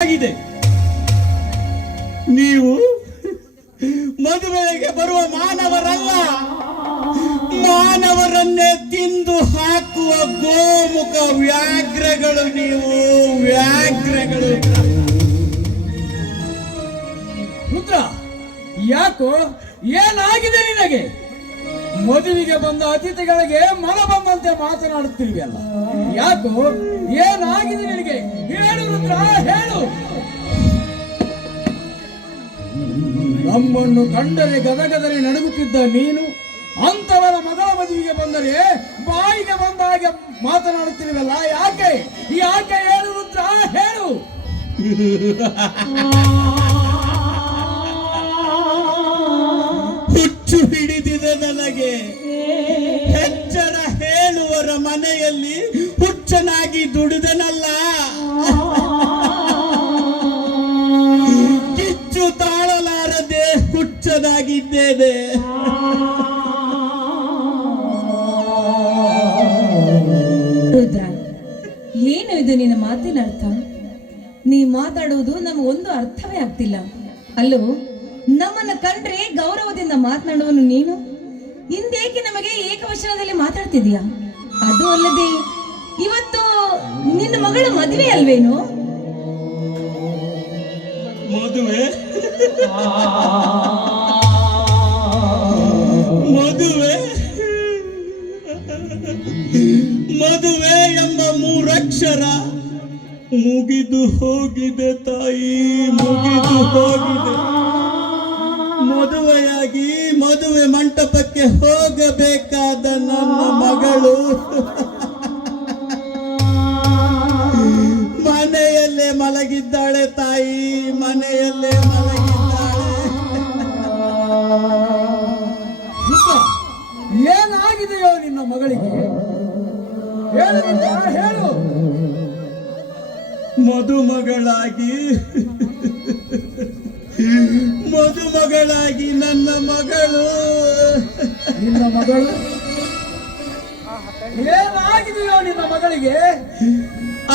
ಆಗಿದೆ. ನೀವು ಮದುವೆಗೆ ಬರುವ ಮಾನವರಲ್ಲ. ಮಾನವರನ್ನೇ ತಿಂದು ಹಾಕುವ ಗೋಮುಖ ವ್ಯಾಘ್ರಗಳು ನೀವು, ವ್ಯಾಘ್ರಗಳು. ಪುತ್ರ, ಯಾಕೋ ಏನಾಗಿದೆ ನಿನಗೆ? ಮದುವೆಗೆ ಬಂದ ಅತಿಥಿಗಳಿಗೆ ಮನ ಬಂದಂತೆ ಮಾತನಾಡುತ್ತಿರುವೆಯಲ್ಲ ಯಾಕೋ? ಏನಾಗಿದೆ ನಿನಗೆ? ಹೇಳು ರುದ್ರ, ಹೇಳು. ನಮ್ಮನ್ನು ಕಂಡರೆ ಗದಗದರೆ ನಡುಗುತ್ತಿದ್ದ ನೀನು ಅಂತವರ ಮಗಳ ಮದುವೆಗೆ ಬಂದರೆ ಬಾಯಿಗೆ ಬಂದ ಹಾಗೆ ಮಾತನಾಡುತ್ತಿರುವಲ್ಲ ಯಾಕೆ? ಯಾಕೆ ಹೇಳು ರುದ್ರ, ಹೇಳು. ಹುಚ್ಚು ಹಿಡಿದಿದೆ ನನಗೆ. ಹೆಚ್ಚರ ಹೇಳುವರ ಮನೆಯಲ್ಲಿ ಹುಚ್ಚನಾಗಿ ದುಡಿದನಲ್ಲ. ಕಿಚ್ಚು ತಾಳಲಾರದೆ ಹುಚ್ಚನಾಗಿದ್ದೇನೆ. ಏನು ಇದು ನಿನ್ನ ಮಾತಿನ ಅರ್ಥ ನೀ ಮಾತಾಡುವುದು ನಮಗೊಂದು ಅರ್ಥವೇ ಆಗ್ತಿಲ್ಲ. ಅಲ್ಲೋ ನಮ್ಮನ್ನ ಕಂಡ್ರೆ ಗೌರವದಿಂದ ಮಾತನಾಡುವನು ನೀನು? ಇಂದೇಕೆ ನಮಗೆ ಏಕವಚನದಲ್ಲಿ ಮಾತಾಡ್ತಿದ್ಯಾ ಅದು ಅಲ್ಲದೆ ಇವತ್ತು ನಿನ್ನ ಮಗಳ ಮದುವೆ ಅಲ್ವೇನು? ಮದುವೆ? ಮದುವೆ? ಮದುವೆ ಎಂಬ ಮೂರಕ್ಷರ ಮುಗಿದು ಹೋಗಿದೆ ತಾಯಿ, ಮುಗಿದು ಹೋಗಿದೆ. ಮದುವೆಯಾಗಿ ಮದುವೆ ಮಂಟಪಕ್ಕೆ ಹೋಗಬೇಕಾದ ನನ್ನ ಮಗಳು. ಮನೆಯಲ್ಲೇ ಮಲಗಿದ್ದಾಳೆ ತಾಯಿ ಮನೆಯಲ್ಲೇ ಮಲಗಿದ್ದಾಳೆ. ಏನಾಗಿದೆಯೋ ನಿನ್ನ ಮಗಳಿಗೆ? ಹೇಳು ಮದುಮಗಳಾಗಿ. ಮದುಮಗಳಾಗಿ ನನ್ನ ಮಗಳು. ನಿನ್ನ ಮಗಳು? ಏನಾಗಿದೆಯೋ ನಿನ್ನ ಮಗಳಿಗೆ?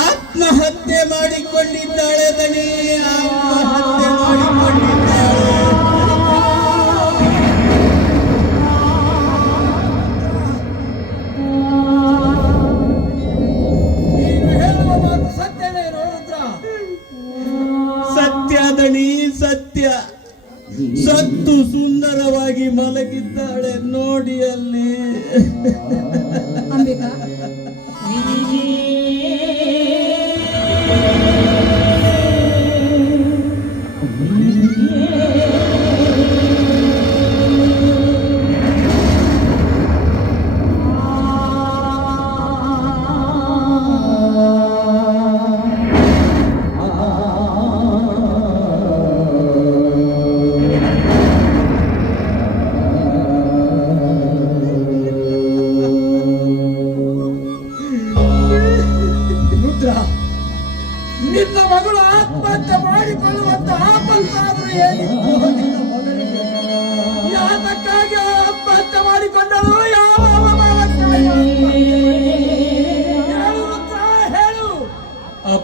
ಆತ್ಮಹತ್ಯೆ ಮಾಡಿಕೊಂಡಿದ್ದಾಳೆ ದಣಿ ಆತ್ಮಹತ್ಯೆ ಮಾಡಿಕೊಂಡಿದ್ದಾಳೆ. ಸತ್ಯ ಸತ್ತು ಸುಂದರವಾಗಿ ಮಲಗಿದ್ದಾಳೆ ನೋಡಿ ಅಲ್ಲಿ ಅಂಬಿಕಾ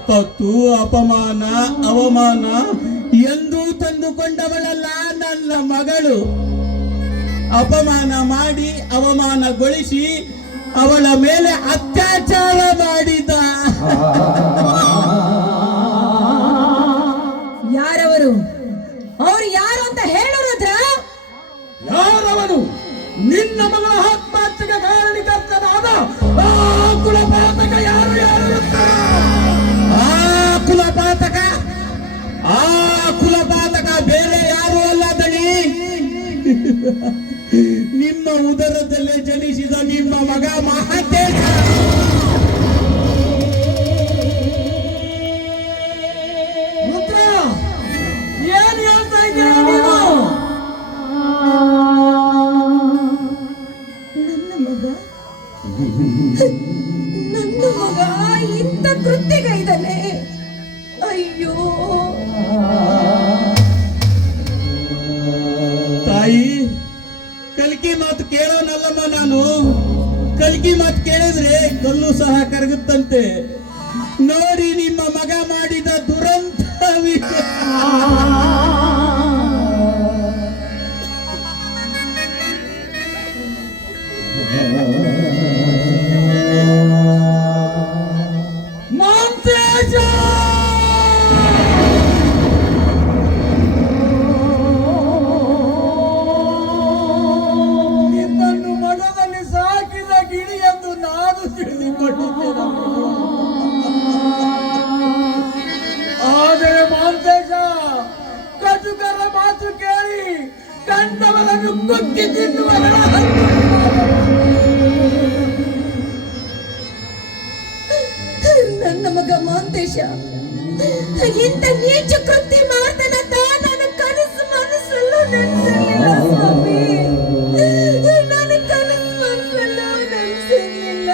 ಅಪತ್ತು ಅಪಮಾನ ಅವಮಾನ ಎಂದೂ ತಂದುಕೊಂಡವಳಲ್ಲ ನನ್ನ ಮಗಳು. ಅಪಮಾನ ಮಾಡಿ ಅವಮಾನಗೊಳಿಸಿ ಅವಳ ಮೇಲೆ ಅತ್ಯಾಚಾರ ಮಾಡಿದ. ನಿಮ್ಮ ಉದರದಲ್ಲೇ ಜನಿಸಿದ ನಿಮ್ಮ ಮಗ ಮಹಾತೇಜ. ಕೇಳೋನಲ್ಲಮ್ಮ ನಾನು. ಕಲ್ಕಿ ಮಾತು ಕೇಳಿದ್ರೆ ಕಲ್ಲು ಸಹ ಕರಗುತ್ತಂತೆ. ನೋಡಿ ನಿಮ್ಮ ಮಗ ಮಾಡಿದ ದುರಂತ ಮಾತು ಕೇಳಿ ಕಂಡವರನ್ನು ಕುಕ್ಕಿ ತಿನ್ನುವ ನನ್ನ ಮಗ ಮಾಂತೇಶ, ಇಂಥ ನೀಚ ಕೃತ್ಯ ಮಾಡ್ತಾನ ನನ್ನ ಕನಸು ಮನಸ್ಸಲ್ಲೂ ನೆನೆಸಿರ್ಲಿಲ್ಲ ಸ್ವಾಮಿ. ನನ್ನ ಕನಸು ಮನಸ್ಸಲ್ಲೂ ನೆನೆಸಿರ್ಲಿಲ್ಲ.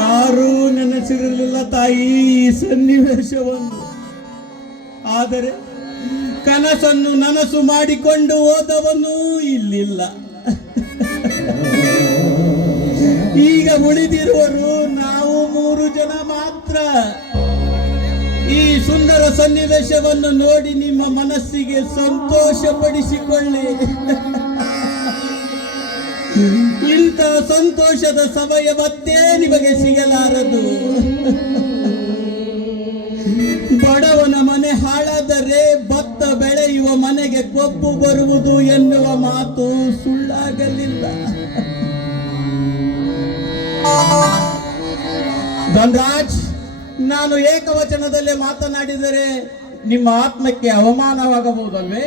ಯಾರೂ ನೆನೆಸಿರಲಿಲ್ಲ ತಾಯಿ ಸನ್ನಿವೇಶವನ್ನು. ಕನಸನ್ನು ನನಸು ಮಾಡಿಕೊಂಡು ಹೋದವನು ಇಲ್ಲಿಲ್ಲ. ಈಗ ಉಳಿದಿರುವರು ನಾವು ಮೂರು ಜನ ಮಾತ್ರ. ಈ ಸುಂದರ ಸನ್ನಿವೇಶವನ್ನು ನೋಡಿ ನಿಮ್ಮ ಮನಸ್ಸಿಗೆ ಸಂತೋಷಪಡಿಸಿಕೊಳ್ಳಿ. ಇಂಥ ಸಂತೋಷದ ಸಮಯ ಮತ್ತೆ ನಿಮಗೆ ಸಿಗಲಾರದು. ಬೆಳೆಯುವ ಮನೆಗೆ ಕೊಬ್ಬು ಬರುವುದು ಎನ್ನುವ ಮಾತು ಸುಳ್ಳಾಗಲಿಲ್ಲ. ಧನ್ರಾಜ್, ನಾನು ಏಕವಚನದಲ್ಲೇ ಮಾತನಾಡಿದರೆ ನಿಮ್ಮ ಆತ್ಮಕ್ಕೆ ಅವಮಾನವಾಗಬಹುದಲ್ವೇ?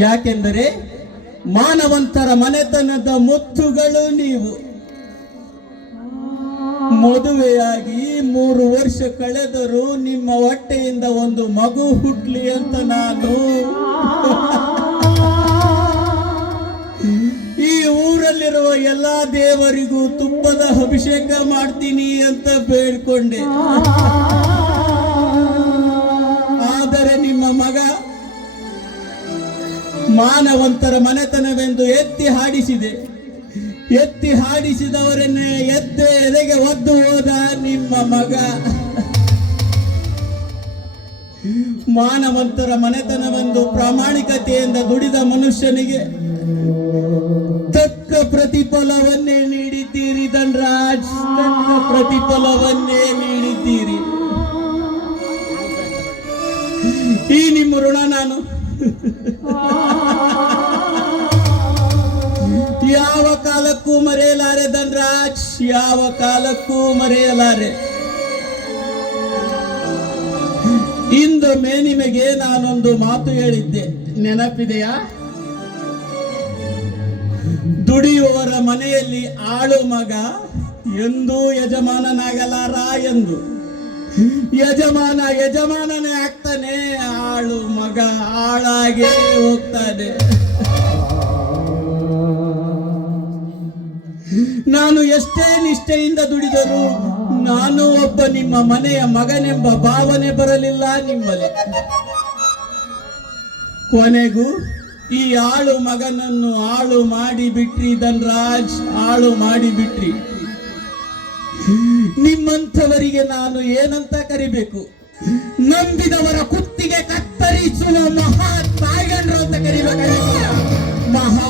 ಯಾಕೆಂದರೆ ಮಾನವಂತರ ಮನೆತನದ ಮುತ್ತುಗಳು ನೀವು. ಮದುವೆಯಾಗಿ ಮೂರು ವರ್ಷ ಕಳೆದರೂ ನಿಮ್ಮ ಹೊಟ್ಟೆಯಿಂದ ಒಂದು ಮಗು ಹುಟ್ಲಿ ಅಂತ ನಾನು. ಈ ಊರಲ್ಲಿರುವ ಎಲ್ಲಾ ದೇವರಿಗೂ ತುಪ್ಪದ ಅಭಿಷೇಕ ಮಾಡ್ತೀನಿ ಅಂತ ಬೇಡ್ಕೊಂಡೆ. ಆದರೆ ನಿಮ್ಮ ಮಗ ಮಾನವಂತರ ಮನೆತನವೆಂದು ಎತ್ತಿ ಹಾಡಿಸಿದೆ. ಎತ್ತಿ ಹಾಡಿಸಿದವರನ್ನೇ ಎದ್ದೆ ಎದೆಗೆ ಒದ್ದು ಹೋದ ನಿಮ್ಮ ಮಗ. ಮಾನವಂತರ ಮನೆತನವೆಂದು ಪ್ರಾಮಾಣಿಕತೆಯಿಂದ ದುಡಿದ ಮನುಷ್ಯನಿಗೆ ತಕ್ಕ ಪ್ರತಿಫಲವನ್ನೇ ನೀಡಿದ್ದೀರಿ ಧನ್ರಾಜ್. ತಕ್ಕ ಪ್ರತಿಫಲವನ್ನೇ ನೀಡಿದ್ದೀರಿ. ಈ ನಿಮ್ಮ ಋಣ ನಾನು ಯಾವ ಕಾಲಕ್ಕೂ ಮರೆಯಲಾರೆ ಧನ್ರಾಜ್? ಯಾವ ಕಾಲಕ್ಕೂ ಮರೆಯಲಾರೆ. ಇಂದೊಮ್ಮೆ ನಿಮಗೆ ನಾನೊಂದು ಮಾತು ಹೇಳಿದ್ದೆ. ನೆನಪಿದೆಯಾ? ದುಡಿಯುವವರ ಮನೆಯಲ್ಲಿ ಆಳು ಮಗ, ಎಂದೂ ಯಜಮಾನನಾಗಲಾರ ಎಂದು. ಯಜಮಾನ ಯಜಮಾನನೇ ಆಗ್ತಾನೆ, ಆಳು ಮಗ ಆಳಾಗೇ ಹೋಗ್ತಾನೆ. ನಾನು ಎಷ್ಟೇ ನಿಷ್ಠೆಯಿಂದ ದುಡಿದರು ನಾನು ಒಬ್ಬ ನಿಮ್ಮ ಮನೆಯ ಮಗನೆಂಬ ಭಾವನೆ ಬರಲಿಲ್ಲ ನಿಮ್ಮಲ್ಲಿ. ಕೊನೆಗೂ ಈ ಆಳು ಮಗನನ್ನು ಆಳು ಮಾಡಿ ಬಿಟ್ರಿ ಧನ್ರಾಜ್, ಆಳು ಮಾಡಿ ಬಿಟ್ರಿ ನಿಮ್ಮಂಥವರಿಗೆ ನಾನು ಏನಂತ ಕರಿಬೇಕು? ನಂಬಿದವರ ಕುತ್ತಿಗೆ ಕತ್ತರಿಸುವ ಮಹಾ ತಾಯಿಗಂಡ್ರು ಅಂತ ಕರಿಬೇಕಾಗಿಲ್ಲ ಮಹಾ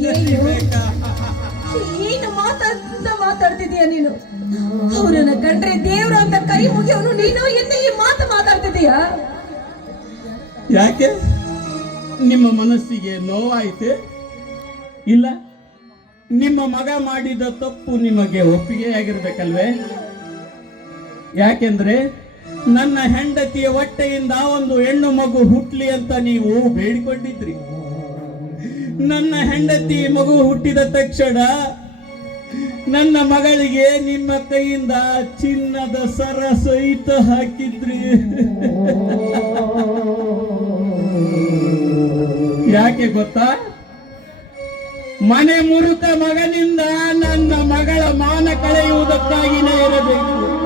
ಕರಿಬೇಕಾ ಏನು ಮಾತಾಡ್ತಾ ಮಾತಾಡ್ತಿದೀಯ ನೀನು? ಅವರನ್ನ ಕಂಡ್ರೆ ದೇವ್ರು ಅಂತ ಕೈ ಮುಗಿಯವನು ನೀನು ಎಂದು ಈ ಮಾತು ಮಾತಾಡ್ತಿದೀಯ ಯಾಕೆ? ನಿಮ್ಮ ಮನಸ್ಸಿಗೆ ನೋವಾಯ್ತೆ? ಇಲ್ಲ ನಿಮ್ಮ ಮಗ ಮಾಡಿದ ತಪ್ಪು ನಿಮಗೆ ಒಪ್ಪಿಗೆ ಆಗಿರ್ಬೇಕಲ್ವೇ ಯಾಕೆಂದ್ರೆ ನನ್ನ ಹೆಂಡತಿಯ ಹೊಟ್ಟೆಯಿಂದ ಒಂದು ಹೆಣ್ಣು ಮಗು ಹುಟ್ಲಿ ಅಂತ ನೀವು ಬೇಡಿಕೊಂಡಿದ್ರಿ. ನನ್ನ ಹೆಂಡತಿ ಮಗು ಹುಟ್ಟಿದ ತಕ್ಷಣ ನನ್ನ ಮಗಳಿಗೆ ನಿಮ್ಮ ಕೈಯಿಂದ ಚಿನ್ನದ ಸರ ಸಹಿತ ಹಾಕಿದ್ರಿ. ಯಾಕೆ ಗೊತ್ತಾ? ಮನೆ ಮುರುಕ ಮಗನಿಂದ ನನ್ನ ಮಗಳ ಮಾನ ಕಳೆಯುವುದಕ್ಕಾಗಿನೇ ಇರಬೇಕು.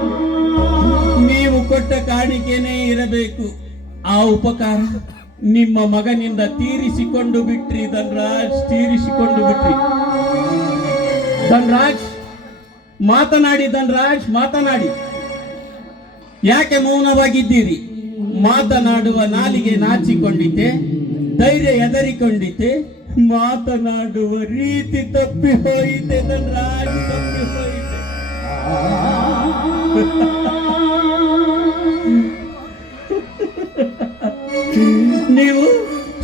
ಕೊಟ್ಟ ಕಾಣಿಕೆನೇ ಇರಬೇಕು. ಆ ಉಪಕಾರ ನಿಮ್ಮ ಮಗನಿಂದ ತೀರಿಸಿಕೊಂಡು ಬಿಟ್ರಿ, ಧನ್ರಾಜ್, ತೀರಿಸಿಕೊಂಡು ಬಿಟ್ರಿ. ಧನ್ರಾಜ್, ಮಾತನಾಡಿ ಧನ್ರಾಜ್, ಮಾತನಾಡಿ. ಯಾಕೆ ಮೌನವಾಗಿದ್ದೀರಿ? ಮಾತನಾಡುವ ನಾಲಿಗೆ ನಾಚಿಕೊಂಡಿತೆ ಧೈರ್ಯ ಎದರಿಕೊಂಡಿತೆ ಮಾತನಾಡುವ ರೀತಿ ತಪ್ಪಿ ಹೋಯಿತೆ ಧನ್ರಾಜ್, ತಪ್ಪಿ ಹೋಯಿತೆ. ನೀವು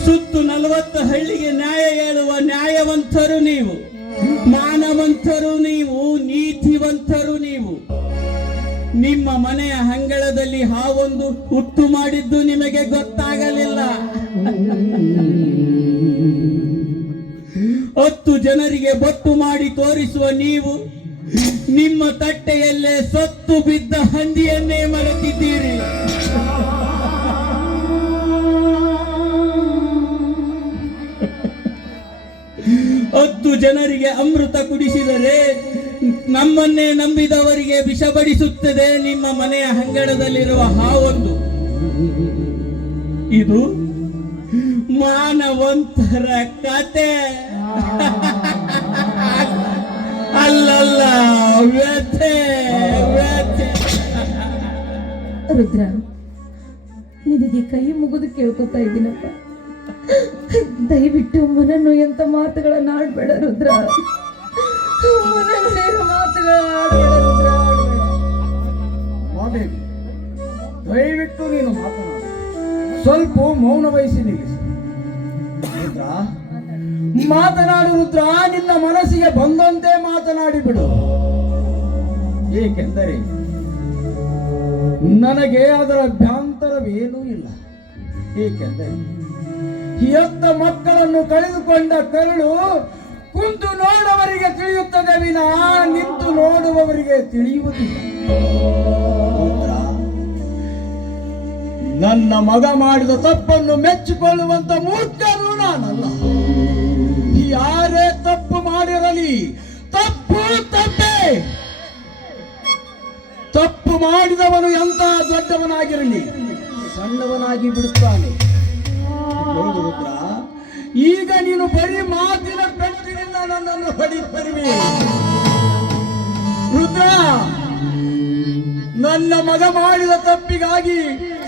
ಸುತ್ತು ನಲವತ್ತು ಹಳ್ಳಿಗೆ ನ್ಯಾಯ ಹೇಳುವ ನ್ಯಾಯವಂತರು ನೀವು. ಮಾನವಂತರು ನೀವು, ನೀತಿವಂತರು ನೀವು. ನಿಮ್ಮ ಮನೆಯ ಹಂಗಳದಲ್ಲಿ ಹಾವೊಂದು ಹುಟ್ಟು ಮಾಡಿದ್ದು ನಿಮಗೆ ಗೊತ್ತಾಗಲಿಲ್ಲ. ಹತ್ತು ಜನರಿಗೆ ಬೊಟ್ಟು ಮಾಡಿ ತೋರಿಸುವ ನೀವು, ನಿಮ್ಮ ತಟ್ಟೆಯಲ್ಲೇ ಸತ್ತು ಬಿದ್ದ ಹಂದಿಯನ್ನೇ ಮರೆತಿದ್ದೀರಿ. ಹತ್ತು ಜನರಿಗೆ ಅಮೃತ ಕುಡಿಸಿದರೆ ನಮ್ಮನ್ನೇ ನಂಬಿದವರಿಗೆ ವಿಷ ಬಡಿಸುತ್ತದೆ ನಿಮ್ಮ ಮನೆಯ ಹಂಗಡದಲ್ಲಿರುವ ಹಾವೊಂದು. ಇದು ಮಾನವಂತರ ಕತೆ. ಅಲ್ಲಲ್ಲ, ವ್ಯಥೆ ವ್ಯಥೆ. ರುದ್ರ, ನಿನಗೆ ಕೈ ಮುಗಿದು ಕೇಳ್ಕೊತಾ ಇದ್ದೀನಪ್ಪ. ದಯವಿಟ್ಟು ಮನನ್ನು ಎಂತ ಮಾತುಗಳನ್ನ ಆಡ್ಬೇಡ ರುದ್ರ. ಮನನ್ನು ಮಾತುಗಳ ಆಡ್ಬೇಡ ರುದ್ರ. ದಯವಿಟ್ಟು ನೀನು ಸ್ವಲ್ಪ ಮೌನ ವಹಿಸಿ ನಿಲ್ಲಿಸು. ಮಾತನಾಡು ರುದ್ರ, ನಿನ್ನ ಮನಸ್ಸಿಗೆ ಬಂದಂತೆ ಮಾತನಾಡಿ ಬಿಡು. ಏಕೆಂದರೆ ನನಗೆ ಅದರ ಭ್ಯಾಂತರವೇನೂ ಇಲ್ಲ. ಏಕೆಂದರೆ ಎತ್ತ ಮಕ್ಕಳನ್ನು ಕಳೆದುಕೊಂಡ ಕರುಳು ಕುಂತು ನೋಡುವವರಿಗೆ ತಿಳಿಯುತ್ತದೆ ವಿನ, ನಿಂತು ನೋಡುವವರಿಗೆ ತಿಳಿಯುವುದಿಲ್ಲ. ನನ್ನ ಮಗ ಮಾಡಿದ ತಪ್ಪನ್ನು ಮೆಚ್ಚಿಕೊಳ್ಳುವಂತ ಮೂರ್ಖನು ನಾನಲ್ಲ. ಯಾರೇ ತಪ್ಪು ಮಾಡಿರಲಿ, ತಪ್ಪು ತಪ್ಪೆ. ತಪ್ಪು ಮಾಡಿದವನು ಎಂತ ದೊಡ್ಡವನಾಗಿರಲಿ? ಸಣ್ಣವನಾಗಿ ಬಿಡುತ್ತಾನೆ. ಈಗ ನೀನು ಬರೀ ಮಾತಿನ ಪೆಟ್ಟಿನಿಂದ ನನ್ನನ್ನು ಹೊಡಿತರುವೆ ರುದ್ರ, ನನ್ನ ಮಗ ಮಾಡಿದ ತಪ್ಪಿಗಾಗಿ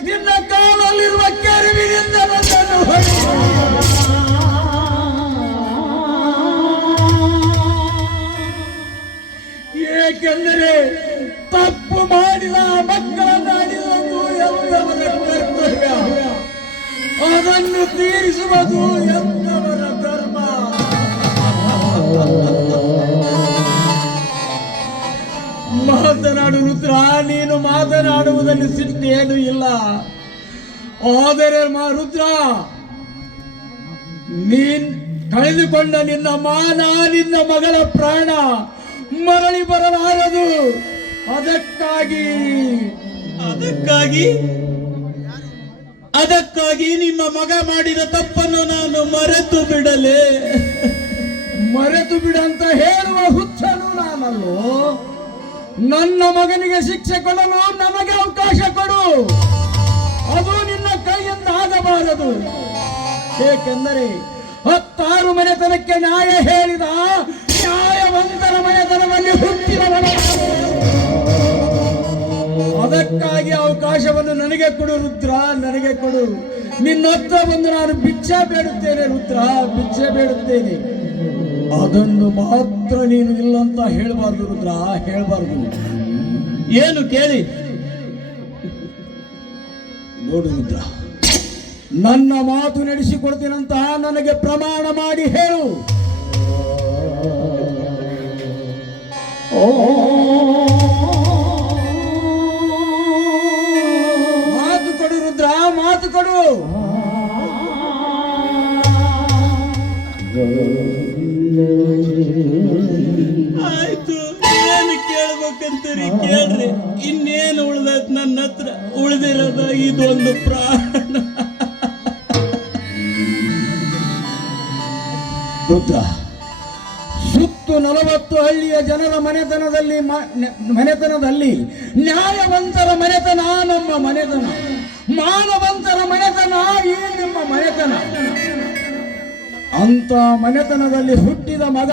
ನಿನ್ನ ಕಾಲಲ್ಲಿರುವ ಕೆರವಿನಿಂದ ನನ್ನನ್ನು ಹೊಡಿ ಏಕೆಂದರೆ ತಪ್ಪು ಮಾಡಿದ ಮಕ್ಕಳನ್ನು ಅದನ್ನು ತೀರಿಸುವುದು ಎಂದವರ ಧರ್ಮ. ಮಾತನಾಡು ರುದ್ರ, ನೀನು ಮಾತನಾಡುವುದರಲ್ಲಿ ಸಿಟ್ಟು ಏನು ಇಲ್ಲ. ಆದರೆ ರುದ್ರ, ನೀನ್ ಕಳೆದುಕೊಂಡ ನಿನ್ನ ಮಾನ, ನಿನ್ನ ಮಗಳ ಪ್ರಾಣ ಮರಳಿ ಬರಲಾರದು. ಅದಕ್ಕಾಗಿ ಅದಕ್ಕಾಗಿ ಅದಕ್ಕಾಗಿ ನಿಮ್ಮ ಮಗ ಮಾಡಿದ ತಪ್ಪನ್ನು ನಾನು ಮರೆತು ಬಿಡಲೆ. ಮರೆತು ಬಿಡಂತ ಹೇಳುವ ಹುಚ್ಚನು ನಾನಲ್ಲೋ? ನನ್ನ ಮಗನಿಗೆ ಶಿಕ್ಷೆ ಕೊಡಲು ನಮಗೆ ಅವಕಾಶ ಕೊಡು. ಅದು ನಿನ್ನ ಕೈಯಿಂದ ಆಗಬಾರದು. ಏಕೆಂದರೆ ಹತ್ತಾರು ಮನೆತನಕ್ಕೆ ನ್ಯಾಯ ಹೇಳಿದ ನ್ಯಾಯವಂತರ ಮನೆತನದಲ್ಲಿ ಹುಟ್ಟಿದವನ ಅದಕ್ಕಾಗಿ ಅವಕಾಶವನ್ನು ನನಗೆ ಕೊಡು, ರುದ್ರ, ನನಗೆ ಕೊಡು. ನಿನ್ನ ಹತ್ರ ಬಂದು ನಾನು ಭಿಕ್ಷೆ ಬೇಡುತ್ತೇನೆ, ರುದ್ರ, ಭಿಕ್ಷೆ ಬೇಡುತ್ತೇನೆ. ಅದನ್ನು ಮಾತ್ರ ನೀನು ಇಲ್ಲ ಅಂತ ಹೇಳಬಾರ್ದು, ರುದ್ರ, ಹೇಳಬಾರ್ದು. ಏನು ಕೇಳಿ? ನೋಡು, ರುದ್ರ. ನನ್ನ ಮಾತು ನಡೆಸಿಕೊಡ್ತೀನಂತ ನನಗೆ ಪ್ರಮಾಣ ಮಾಡಿ ಹೇಳು. ಮಾತು ಮಾತು ಕೊಡು ಆಯ್ತು ಏನು ಕೇಳ್ಬೇಕಂತೀರಿ? ಕೇಳ್ರಿ ಇನ್ನೇನು ಉಳ್ದೈತ್ ನನ್ನ ಹತ್ರ? ಉಳ್ದಿರೋದ ಇದೊಂದು ಪ್ರಾಣ. ರುದ್ರ ಸುತ್ತು ನಲವತ್ತು ಹಳ್ಳಿಯ ಜನರ ಮನೆತನದಲ್ಲಿ ಮನೆತನದಲ್ಲಿ ನ್ಯಾಯವಂತರ ಮನೆತನ ನಮ್ಮ ಮನೆತನ. ಮಾನವಂತರ ಮನೆತನ ಈ ನಿಮ್ಮ ಮನೆತನ. ಅಂತ ಮನೆತನದಲ್ಲಿ ಹುಟ್ಟಿದ ಮಗ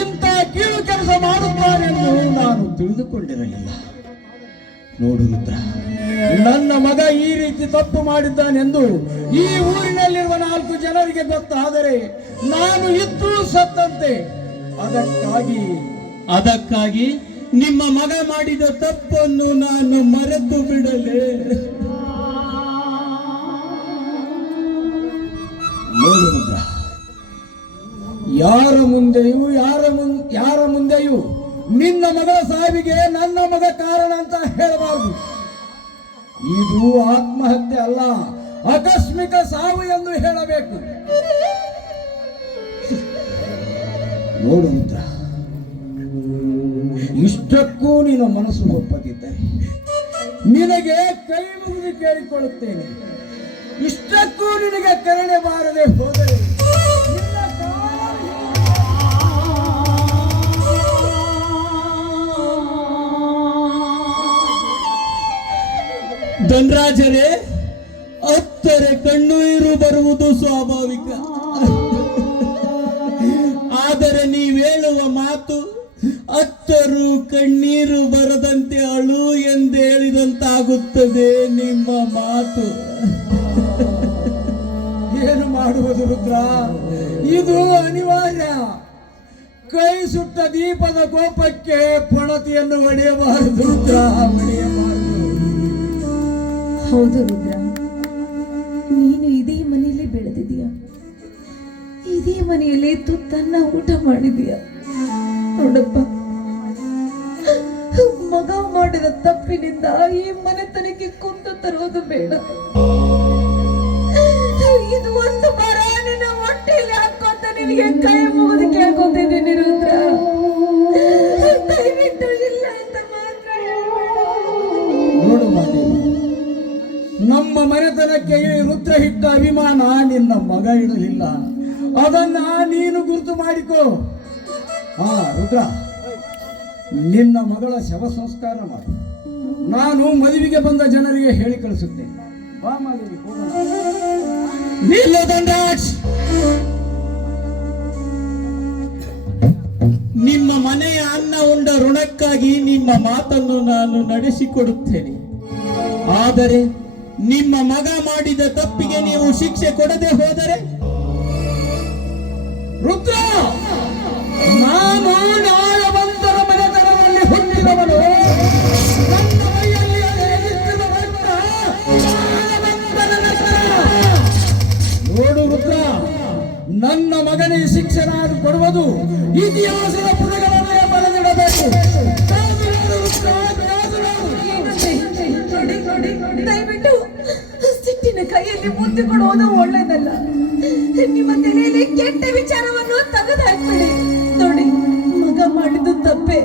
ಇಂಥ ಕೀಳು ಕೆಲಸ ಮಾಡುತ್ತಾನೆಂದು ನಾನು ತಿಳಿದುಕೊಂಡಿರಲಿಲ್ಲ. ನೋಡು ನನ್ನ ಮಗ ಈ ರೀತಿ ತಪ್ಪು ಮಾಡಿದ್ದಾನೆಂದು ಈ ಊರಿನಲ್ಲಿರುವ ನಾಲ್ಕು ಜನರಿಗೆ ಗೊತ್ತಾದರೆ ನಾನು ಇದ್ದು ಸತ್ತಂತೆ. ಅದಕ್ಕಾಗಿ ಅದಕ್ಕಾಗಿ ನಿಮ್ಮ ಮಗ ಮಾಡಿದ ತಪ್ಪನ್ನು ನಾನು ಮರೆತು ಬಿಡಲೆ. ಯಾರ ಮುಂದೆಯೂ, ಯಾರ ಮುನ್, ಯಾರ ಮುಂದೆಯೂ ನಿನ್ನ ಮಗಳ ಸಾವಿಗೆ ನನ್ನ ಮಗ ಕಾರಣ ಅಂತ ಹೇಳಬಾರದು. ಇದು ಆತ್ಮಹತ್ಯೆ ಅಲ್ಲ, ಆಕಸ್ಮಿಕ ಸಾವು ಎಂದು ಹೇಳಬೇಕು. ನೋಡು ಮಿತ್ರ, ಇಷ್ಟಕ್ಕೂ ನಿನ್ನ ಮನಸ್ಸು ಒಪ್ಪದಿದ್ದರೆ ನಿನಗೆ ಕೈ ಮುಗಿದು ಕೇಳಿಕೊಳ್ಳುತ್ತೇನೆ. ಇಷ್ಟಕ್ಕೂ ನಿನಗೆ ಕರುಣೆ ಬಾರದೆ ಹೋದರೆ ಧನರಾಜರೇ, ಅತ್ತರೆ ಕಣ್ಣೀರು ಬರುವುದು ಸ್ವಾಭಾವಿಕ. ಆದರೆ ನೀವೇಳುವ ಮಾತು, ಅತ್ತರು ಕಣ್ಣೀರು ಬರದಂತೆ ಅಳು ಎಂದು ಹೇಳಿದಂತಾಗುತ್ತದೆ ನಿಮ್ಮ ಮಾತು. ಏನು ಮಾಡುವುದು ರುದ್ರ? ಇದು ಅನಿವಾರ್ಯ. ಕೈ ಸುಟ್ಟ ದೀಪದ ಕೋಪಕ್ಕೆ ಪಣತಿಯನ್ನು ಹೊಡೆಯಬಾರದು ರುದ್ರ. ಹೌದು ರುದ್ರ. ನೀನು ಇದೇ ಮನೆಯಲ್ಲಿ ಬೆಳೆದಿದೀಯ ಇದೇ ಮನೆಯಲ್ಲಿ ತುತ್ತನ್ನ ಊಟ ಮಾಡಿದೀಯ ನೋಡಪ್ಪ. ಮಗ ಮಾಡಿದ ತಪ್ಪಿನಿಂದ ಈ ಮನೆತನಕ್ಕೆ ಕುಂತು ತರುವುದು ಬೇಡ. ಇದು ಒಂದು ಬರ ನಿನ್ನ ಹೊಟ್ಟೆಯಲ್ಲಿ ಹಾಕೋತ ನಿನಗೆ ಕೈ ಮುಗಿದು ಕೇಳ್ಕೊತೀನಿ ರುದ್ರ? ನಮ್ಮ ಮನೆತನಕ್ಕೆ ಈ ರುದ್ರ ಹಿಟ್ಟ ಅಭಿಮಾನ ನಿನ್ನ ಮಗ ಇಡಲಿಲ್ಲ ಅದನ್ನ ನೀನು ಗುರುತು ಮಾಡಿಕೋ. ಆ, ರುದ್ರ, ನಿನ್ನ ಮಗಳ ಶವ ಸಂಸ್ಕಾರ ಮಾಡು. ನಾನು ಮದುವೆಗೆ ಬಂದ ಜನರಿಗೆ ಹೇಳಿ ಕಳಿಸುತ್ತೇನೆ. ಬಾ ಮಾದೇವಿ ನಿಲ್ಲು ನಿಮ್ಮ ಮನೆಯ ಅನ್ನ ಉಂಡ ಋಣಕ್ಕಾಗಿ ನಿಮ್ಮ ಮಾತನ್ನು ನಾನು ನಡೆಸಿಕೊಡುತ್ತೇನೆ. ಆದರೆ ನಿಮ್ಮ ಮಗ ಮಾಡಿದ ತಪ್ಪಿಗೆ ನೀವು ಶಿಕ್ಷೆ ಕೊಡದೆ ಹೋದರೆ? ರುದ್ರ! ನಾನು ನ್ಯಾಯವಂತರ ಮನೆತನದಲ್ಲಿ ಹುಟ್ಟಿದವನು. ನನ್ನ ಮೈಯಲ್ಲಿ. ನೋಡು ರುದ್ರ, ನನ್ನ ಮಗನಿಗೆ ಶಿಕ್ಷಣ ಕೊಡುವುದು ಇತಿಹಾಸದ ಪುಟಗಳನ್ನು ಬರೆದಿಡಬೇಕು. ಕೈಯಲ್ಲಿ ಮುದ್ದು ಕೊಡುವುದು ಒಳ್ಳೆಯದಲ್ಲ. ನಿಮ್ಮ ತಲೆಯಲ್ಲಿ ಕೆಟ್ಟ ವಿಚಾರವನ್ನು ತೆಗೆದುಹಾಕ್ಬೇಡಿ ನೋಡಿ ಮಗ ಮಾಡಿದ್ದು ತಪ್ಪೆ.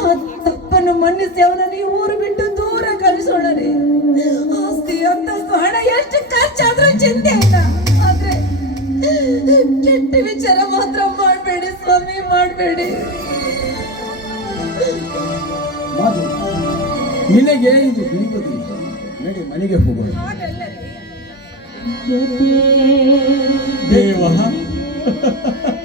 ಆ ತಪ್ಪನ್ನು ಮನ್ನಿಸಿ ಅವನನ್ನು ನೀವು ಊರು ಬಿಟ್ಟು ದೂರ ಕಲಿಸೋಣರಿ ರೀ ಆಸ್ತಿ ಅಂತಸ್ತು ಹಣ ಎಷ್ಟು ಖರ್ಚಾದ್ರೂ ಚಿಂತೆ ಇಲ್ಲ. ಆದ್ರೆ ಕೆಟ್ಟ ವಿಚಾರ ಮಾತ್ರ ಮಾಡಬೇಡಿ ಸ್ವಾಮಿ ಮಾಡಬೇಡಿ. ನಿನಗೆ ಇದು ಹಿಡಿಯುವುದಿಲ್ಲ ನಡಿ ಮನೆಗೆ ಹೋಗೋಣ. Devaha.